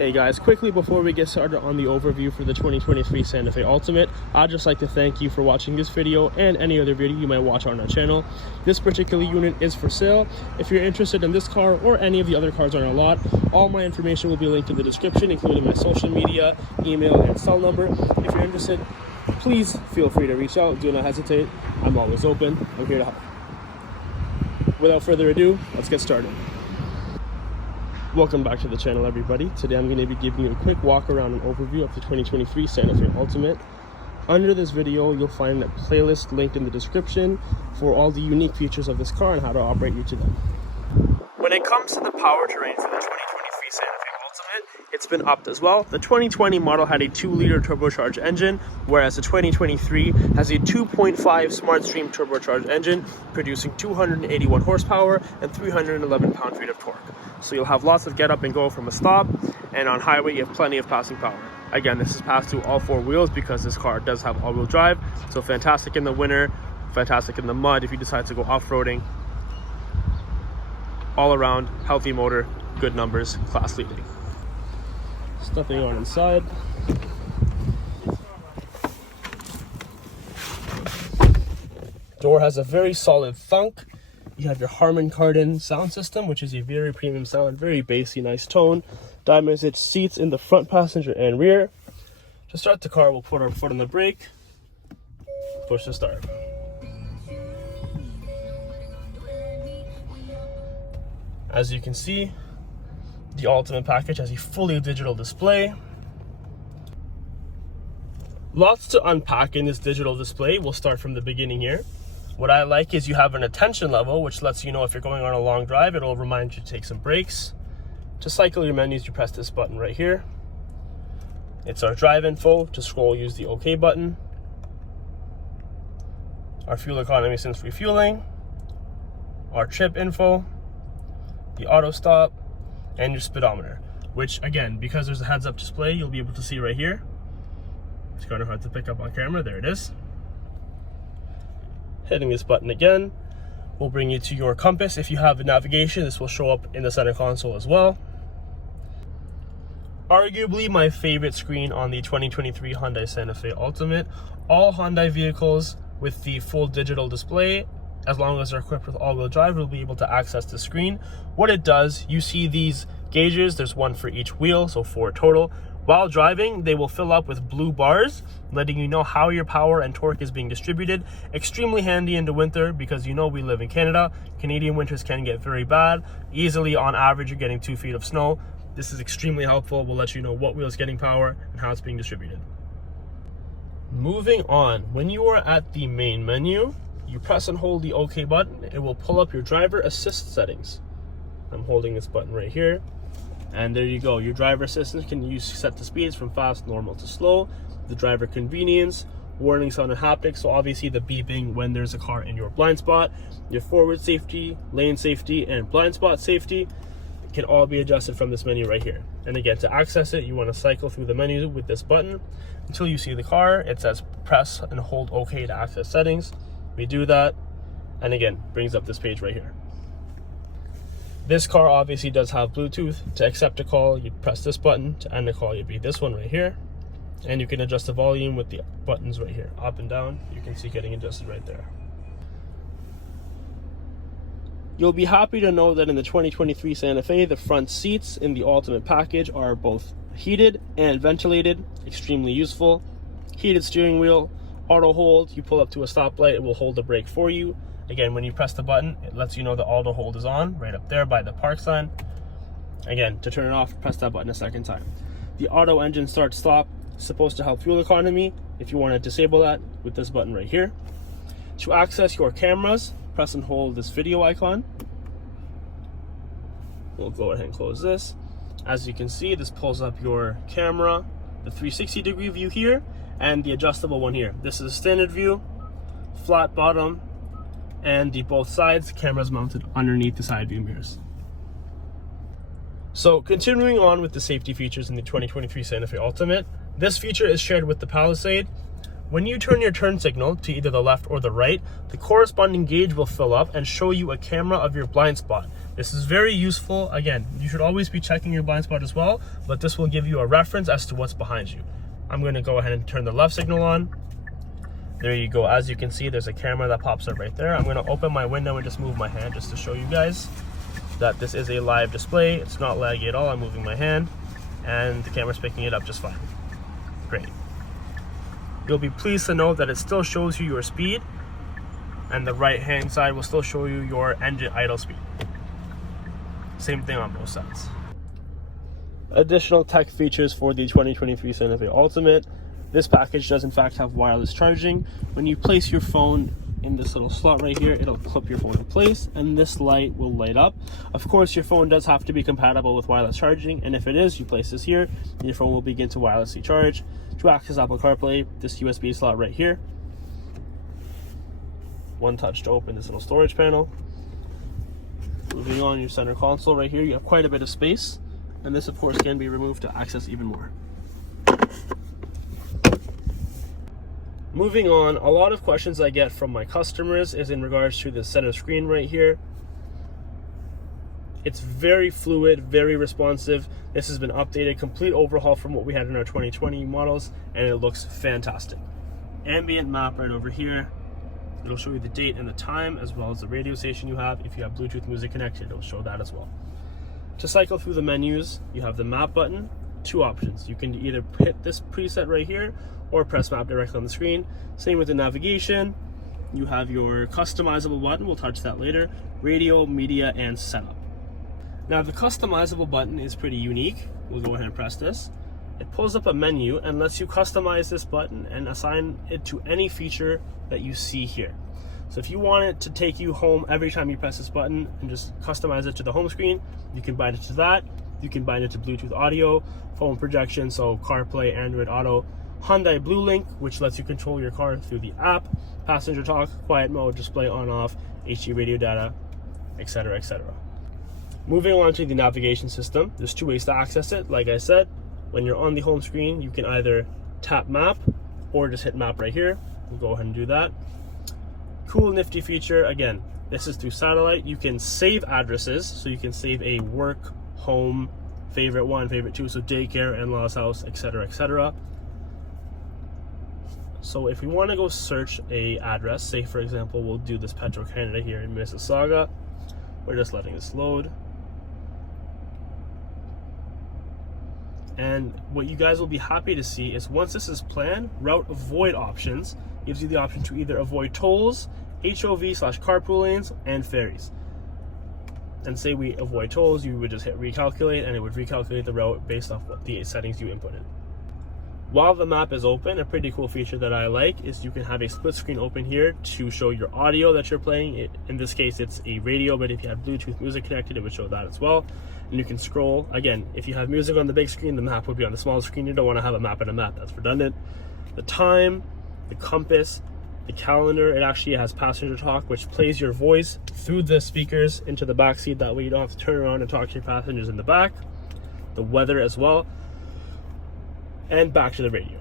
Hey guys, quickly before we get started on the overview for the 2023 Santa Fe Ultimate, I'd just like to thank you for watching this video and any other video you might watch on our channel. This particular unit is for sale. If you're interested in this car or any of the other cars on our lot, all my information will be linked in the description, including my social media, email, and cell number. If you're interested, please feel free to reach out. Do not hesitate. I'm always open. I'm here to help. Without further ado, let's get started. Welcome back to the channel, everybody. Today I'm going to be giving you a quick walk around and overview of the 2023 Santa Fe Ultimate. Under this video, you'll find a playlist linked in the description for all the unique features of this car and how to operate you to them. When it comes to the powertrain for the 2023 Santa Fe Ultimate, it's been upped as well. The 2020 model had a 2-liter turbocharged engine, whereas the 2023 has a 2.5 SmartStream turbocharged engine, producing 281 horsepower and 311 pound-feet of torque. So you'll have lots of get up and go from a stop, and on highway you have plenty of passing power. Again, this is passed through all 4 wheels because this car does have all-wheel drive, so fantastic in the winter, fantastic in the mud if you decide to go off-roading. All around, healthy motor, good numbers, class leading. Stepping on inside. Door has a very solid thunk. You have your Harman Kardon sound system, which is a very premium sound, very bassy, nice tone. Diamond stitch seats in the front passenger and rear. To start the car, we'll put our foot on the brake, push to start. As you can see, the Ultimate package has a fully digital display. Lots to unpack in this digital display. We'll start from the beginning here. What I like is you have an attention level, which lets you know if you're going on a long drive. It'll remind you to take some breaks. To cycle your menus, you press this button right here. It's our drive info. To scroll, use the OK button. Our fuel economy since refueling. Our trip info. The auto stop. And your speedometer, which again, because there's a heads-up display, you'll be able to see right here. It's kind of hard to pick up on camera. There it is. Hitting this button again will bring you to your compass. If you have the navigation, this will show up in the center console as well. Arguably my favorite screen on the 2023 Hyundai Santa Fe Ultimate. All Hyundai vehicles with the full digital display, as long as they're equipped with all-wheel drive, will be able to access the screen. What it does, you see these gauges, there's one for each wheel, so 4 total. While driving, they will fill up with blue bars, letting you know how your power and torque is being distributed. Extremely handy in the winter because you know we live in Canada. Canadian winters can get very bad. Easily, on average, you're getting 2 feet of snow. This is extremely helpful. We'll let you know what wheel is getting power and how it's being distributed. Moving on, when you are at the main menu, you press and hold the OK button. It will pull up your driver assist settings. I'm holding this button right here. And there you go. Your driver assistance can use set the speeds from fast, normal to slow. The driver convenience, warning sound and haptics. So obviously the beeping when there's a car in your blind spot. Your forward safety, lane safety, and blind spot safety can all be adjusted from this menu right here. And again, to access it, you want to cycle through the menu with this button until you see the car. It says press and hold OK to access settings. We do that, and again, brings up this page right here. This car obviously does have Bluetooth. To accept a call, you press this button. To end the call, you'd be this one right here. And you can adjust the volume with the buttons right here, up and down. You can see getting adjusted right there. You'll be happy to know that in the 2023 Santa Fe, the front seats in the Ultimate package are both heated and ventilated. Extremely useful. Heated steering wheel, auto hold. You pull up to a stoplight, it will hold the brake for you. Again, when you press the button, it lets you know the auto hold is on, right up there by the park sign. Again, to turn it off, press that button a second time. The auto engine start stop is supposed to help fuel economy. If you want to disable that, with this button right here. To access your cameras, press and hold this video icon. We'll go ahead and close this. As you can see, this pulls up your camera, the 360-degree view here, and the adjustable one here. This is a standard view, flat bottom, and the both sides, cameras mounted underneath the side view mirrors. So continuing on with the safety features in the 2023 Santa Fe Ultimate, this feature is shared with the Palisade. When you turn your turn signal to either the left or the right, the corresponding gauge will fill up and show you a camera of your blind spot. This is very useful. Again, you should always be checking your blind spot as well, but this will give you a reference as to what's behind you. I'm going to go ahead and turn the left signal on. There you go. As you can see, there's a camera that pops up right there. I'm going to open my window and just move my hand just to show you guys that this is a live display. It's not laggy at all. I'm moving my hand and the camera's picking it up just fine. Great. You'll be pleased to know that it still shows you your speed, and the right hand side will still show you your engine idle speed. Same thing on both sides. Additional tech features for the 2023 Santa Fe Ultimate. This package does in fact have wireless charging. When you place your phone in this little slot right here, it'll clip your phone in place and this light will light up. Of course, your phone does have to be compatible with wireless charging, and if it is, you place this here and your phone will begin to wirelessly charge. To access Apple CarPlay, this USB slot right here. One touch to open this little storage panel. Moving on, your center console right here, you have quite a bit of space, and this of course can be removed to access even more. Moving on, a lot of questions I get from my customers is in regards to the center screen right here. It's very fluid, very responsive. This has been updated, complete overhaul from what we had in our 2020 models, and it looks fantastic. Ambient map right over here. It'll show you the date and the time, as well as the radio station you have. If you have Bluetooth music connected, it'll show that as well. To cycle through the menus, you have the map button, two options. You can either hit this preset right here or press map directly on the screen. Same with the navigation. You have your customizable button, we'll touch that later, radio, media, and setup. Now the customizable button is pretty unique. We'll go ahead and press this. It pulls up a menu and lets you customize this button and assign it to any feature that you see here. So if you want it to take you home every time you press this button and just customize it to the home screen, you can bind it to that. You can bind it to Bluetooth audio, phone projection, so CarPlay, Android Auto, Hyundai BlueLink, which lets you control your car through the app, passenger talk, quiet mode, display on off, HD radio data, etc., etc. Moving on to the navigation system, there's two ways to access it. Like I said, when you're on the home screen, you can either tap map or just hit map right here. We'll go ahead and do that. Cool nifty feature, again, this is through satellite. You can save addresses, so you can save a work, home, favorite one, favorite two, so daycare, in-laws house, etc., etc. So if we want to go search a address, say for example, we'll do this Petro-Canada here in Mississauga. We're just letting this load. And what you guys will be happy to see is once this is planned, route avoid options gives you the option to either avoid tolls, HOV/carpool lanes, and ferries. And say we avoid tolls, you would just hit recalculate and it would recalculate the route based off what the settings you inputted. While the map is open, a pretty cool feature that I like is you can have a split screen open here to show your audio that you're playing. In this case, it's a radio, but if you have Bluetooth music connected, it would show that as well. And you can scroll. Again, if you have music on the big screen, the map would be on the small screen. You don't want to have a map and a map. That's redundant. The time, the compass, the calendar. It actually has passenger talk, which plays your voice through the speakers into the back seat. That way you don't have to turn around and talk to your passengers in the back. The weather as well. And back to the radio.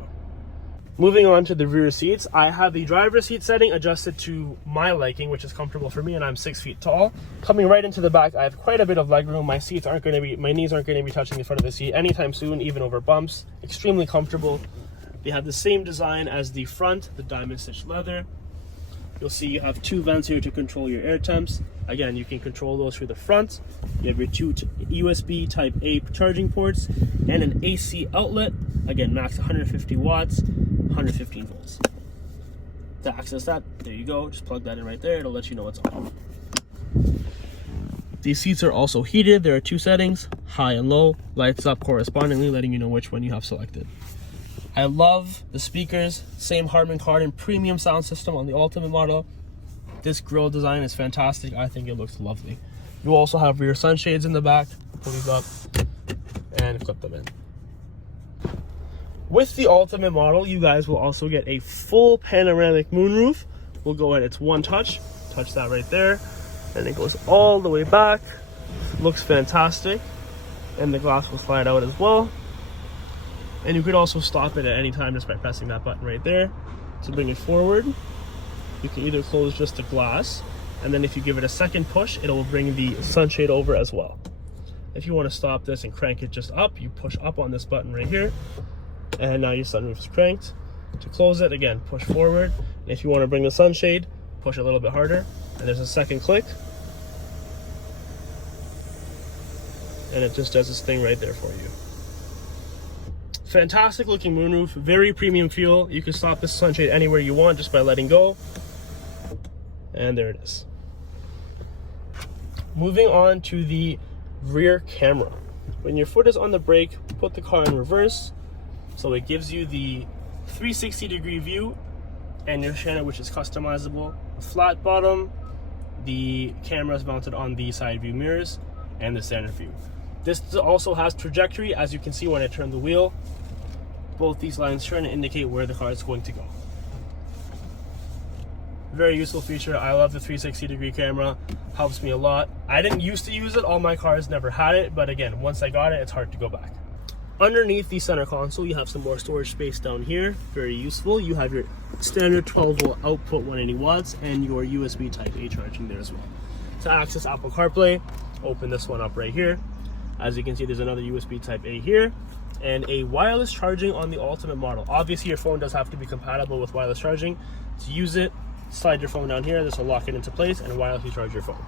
Moving on to the rear seats, I have the driver's seat setting adjusted to my liking, which is comfortable for me, and I'm 6 feet tall. Coming right into the back, I have quite a bit of leg room. My knees aren't going to be touching the front of the seat anytime soon, even over bumps. Extremely comfortable. They have the same design as the front, the diamond stitched leather. You'll see you have two vents here to control your air temps. Again, you can control those through the front. You have your two USB Type A charging ports and an AC outlet. Again, max 150 watts, 115 volts. To access that, there you go. Just plug that in right there. It'll let you know it's on. These seats are also heated. There are two settings, high and low. Lights up correspondingly, letting you know which one you have selected. I love the speakers, same Harman Kardon premium sound system on the Ultimate model. This grille design is fantastic. I think it looks lovely. You also have rear sunshades in the back. Pull these up and clip them in. With the Ultimate model, you guys will also get a full panoramic moonroof. We'll go ahead, it's one touch that right there, and it goes all the way back. Looks fantastic, and the glass will slide out as well. And you could also stop it at any time just by pressing that button right there. to bring it forward. You can either close just the glass, and then if you give it a second push, it will bring the sunshade over as well. If you want to stop this and crank it just up, you push up on this button right here, and now your sunroof is cranked. To close it, again, push forward. And if you want to bring the sunshade, push a little bit harder, and there's a second click, and it just does this thing right there for you. Fantastic looking moonroof, very premium feel. You can stop this sunshade anywhere you want just by letting go. And there it is. Moving on to the rear camera. When your foot is on the brake, put the car in reverse, so it gives you the 360-degree view and your channel, which is customizable. Flat bottom, the camera is mounted on the side view mirrors, and the standard view. This also has trajectory, as you can see when I turn the wheel. Both these lines turn to indicate where the car is going to go. Very useful feature. I love the 360-degree camera. Helps me a lot. I didn't used to use it. All my cars never had it, but again, once I got it, it's hard to go back. Underneath the center console, you have some more storage space down here. Very useful. You have your standard 12-volt output, 180 watts, and your USB Type-A charging there as well. To access Apple CarPlay, open this one up right here. As you can see, there's another USB Type-A here, and a wireless charging on the Ultimate model. Obviously, your phone does have to be compatible with wireless charging. To use it, slide your phone down here. This will lock it into place and wirelessly charge your phone.